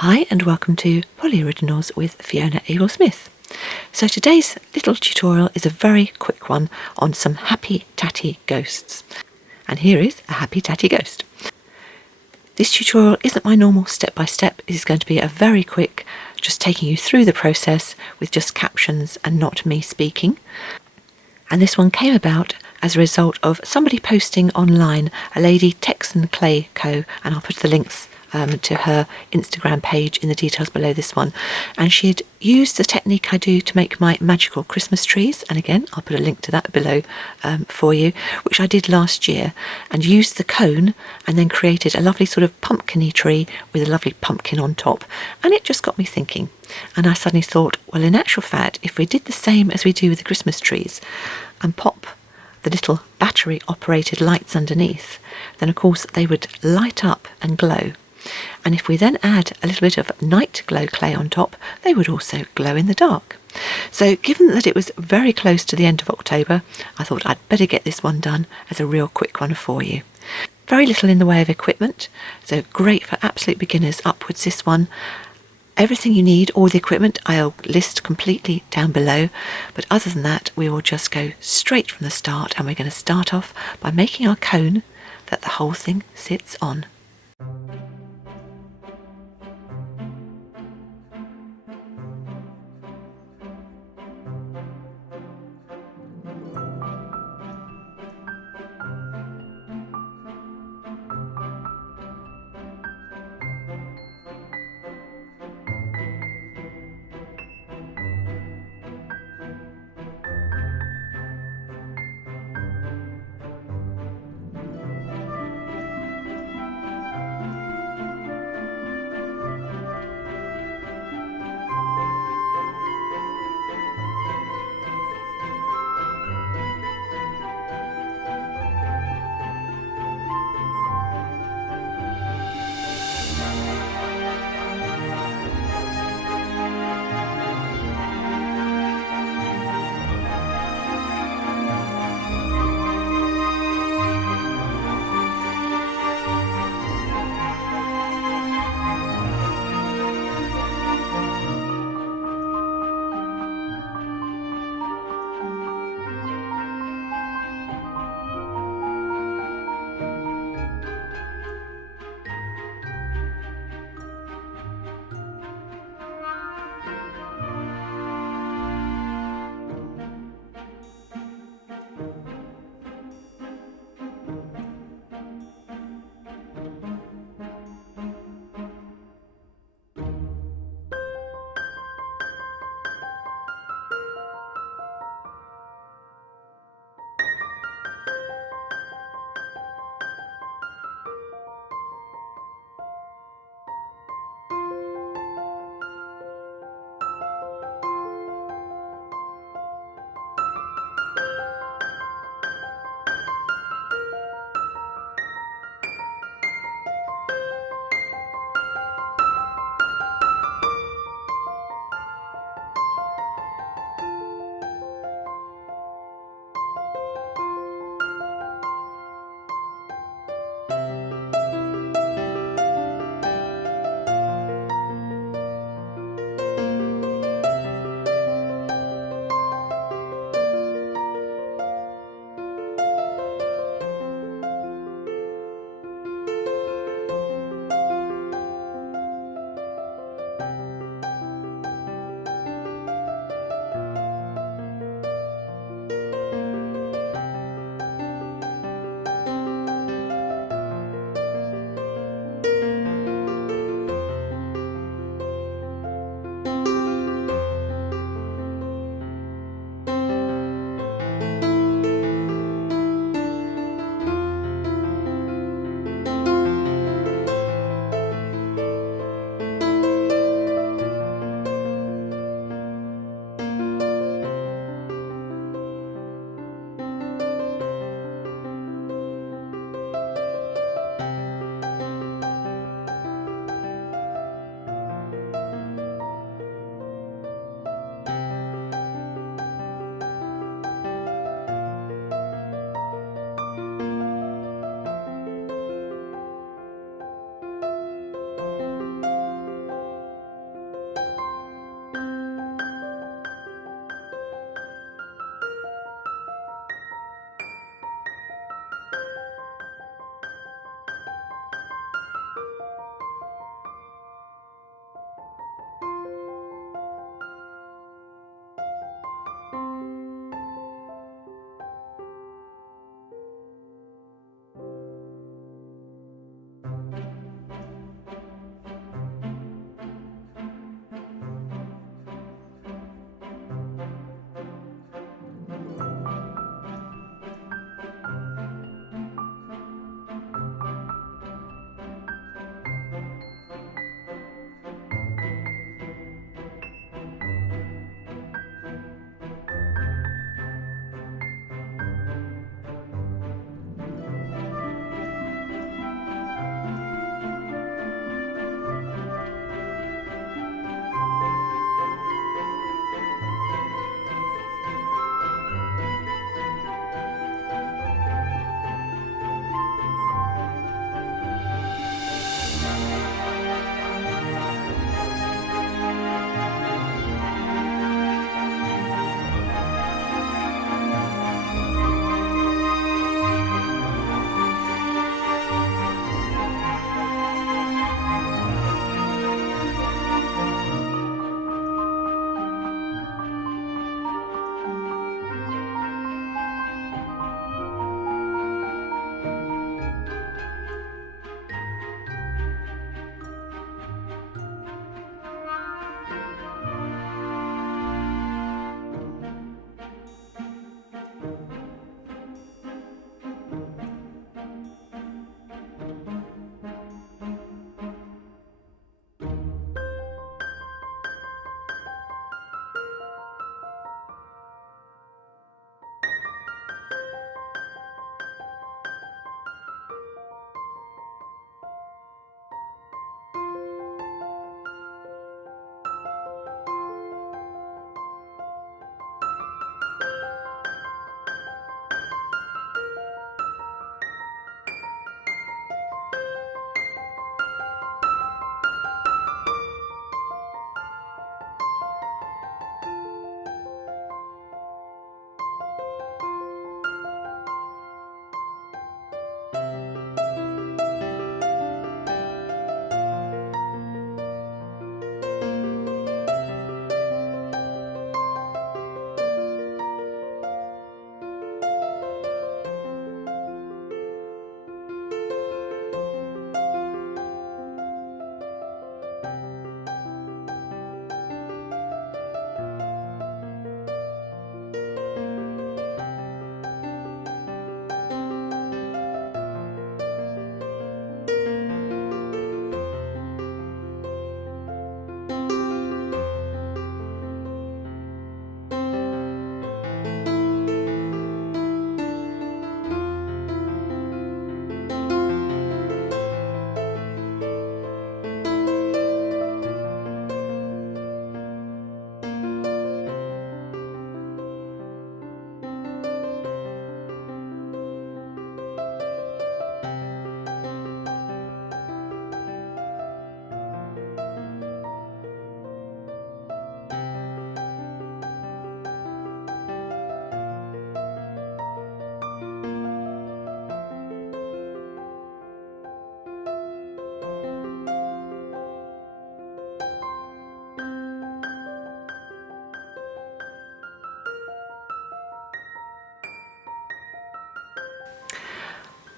Hi and welcome to PolyOriginals with Fiona Abel-Smith. So today's little tutorial is a very quick one on some happy tatty ghosts. And here is a happy tatty ghost. This tutorial isn't my normal step-by-step, it is going to be a very quick, just taking you through the process with just captions and not me speaking. And this one came about as a result of somebody posting online, a lady, Texan Clay Co, and I'll put the links to her Instagram page in the details below this one, and she had used the technique I do to make my magical Christmas trees, and again I'll put a link to that below for you, which I did last year, and used the cone and then created a lovely sort of pumpkin-y tree with a lovely pumpkin on top. And it just got me thinking, and I suddenly thought, well, in actual fact, if we did the same as we do with the Christmas trees and pop the little battery operated lights underneath, then of course they would light up and glow. And if we then add a little bit of night glow clay on top, they would also glow in the dark. So given that it was very close to the end of October, I thought I'd better get this one done as a real quick one for you. Very little in the way of equipment, so great for absolute beginners upwards, this one. Everything you need, all the equipment, I'll list completely down below, but other than that we will just go straight from the start, and we're going to start off by making our cone that the whole thing sits on.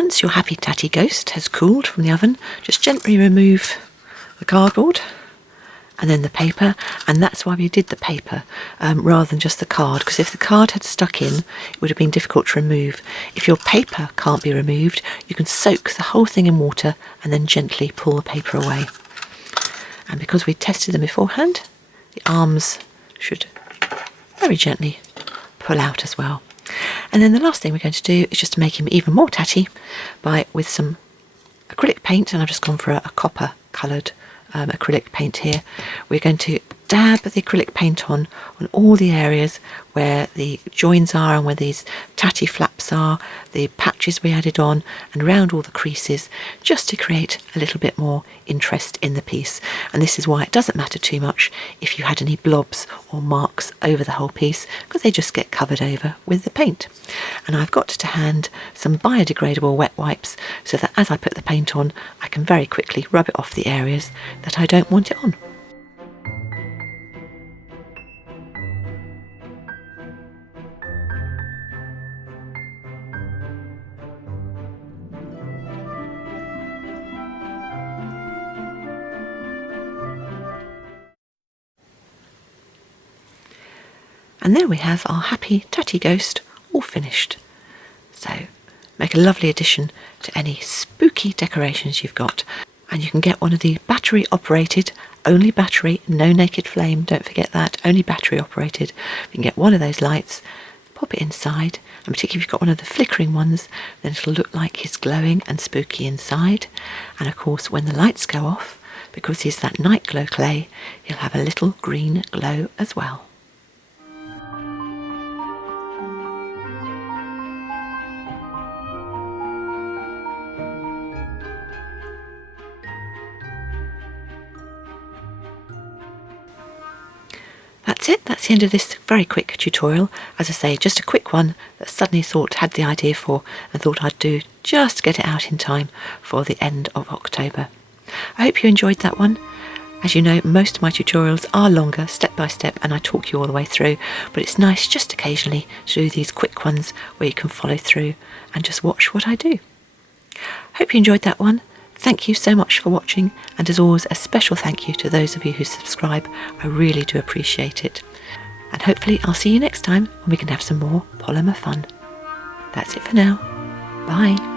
once your happy tatty ghost has cooled from the oven, just gently remove the cardboard and then the paper, and that's why we did the paper rather than just the card, because if the card had stuck in, it would have been difficult to remove. If your paper can't be removed, you can soak the whole thing in water and then gently pull the paper away. And because we tested them beforehand, the arms should very gently pull out as well. And then the last thing we're going to do is just to make him even more tatty with some acrylic paint, and I've just gone for a copper coloured acrylic paint here. We're going to dab the acrylic paint on all the areas where the joins are and where these tatty flaps are, the patches we added on, and around all the creases, just to create a little bit more interest in the piece. And this is why it doesn't matter too much if you had any blobs or marks over the whole piece, because they just get covered over with the paint. And I've got to hand some biodegradable wet wipes so that as I put the paint on, I can very quickly rub it off the areas that I don't want it on. And there we have our happy tatty ghost all finished. So make a lovely addition to any spooky decorations you've got. And you can get one of the battery operated, only battery, no naked flame, don't forget that, only battery operated. You can get one of those lights, pop it inside, and particularly if you've got one of the flickering ones, then it'll look like he's glowing and spooky inside. And of course when the lights go off, because he's that night glow clay, he'll have a little green glow as well. That's it, that's the end of this very quick tutorial. As I say, just a quick one that I suddenly had the idea for and thought I'd do just to get it out in time for the end of October. I hope you enjoyed that one. As you know, most of my tutorials are longer, step by step, and I talk you all the way through, but it's nice just occasionally to do these quick ones where you can follow through and just watch what I do. Hope you enjoyed that one. Thank you so much for watching, and as always a special thank you to those of you who subscribe. I really do appreciate it. And hopefully I'll see you next time when we can have some more polymer fun. That's it for now. Bye.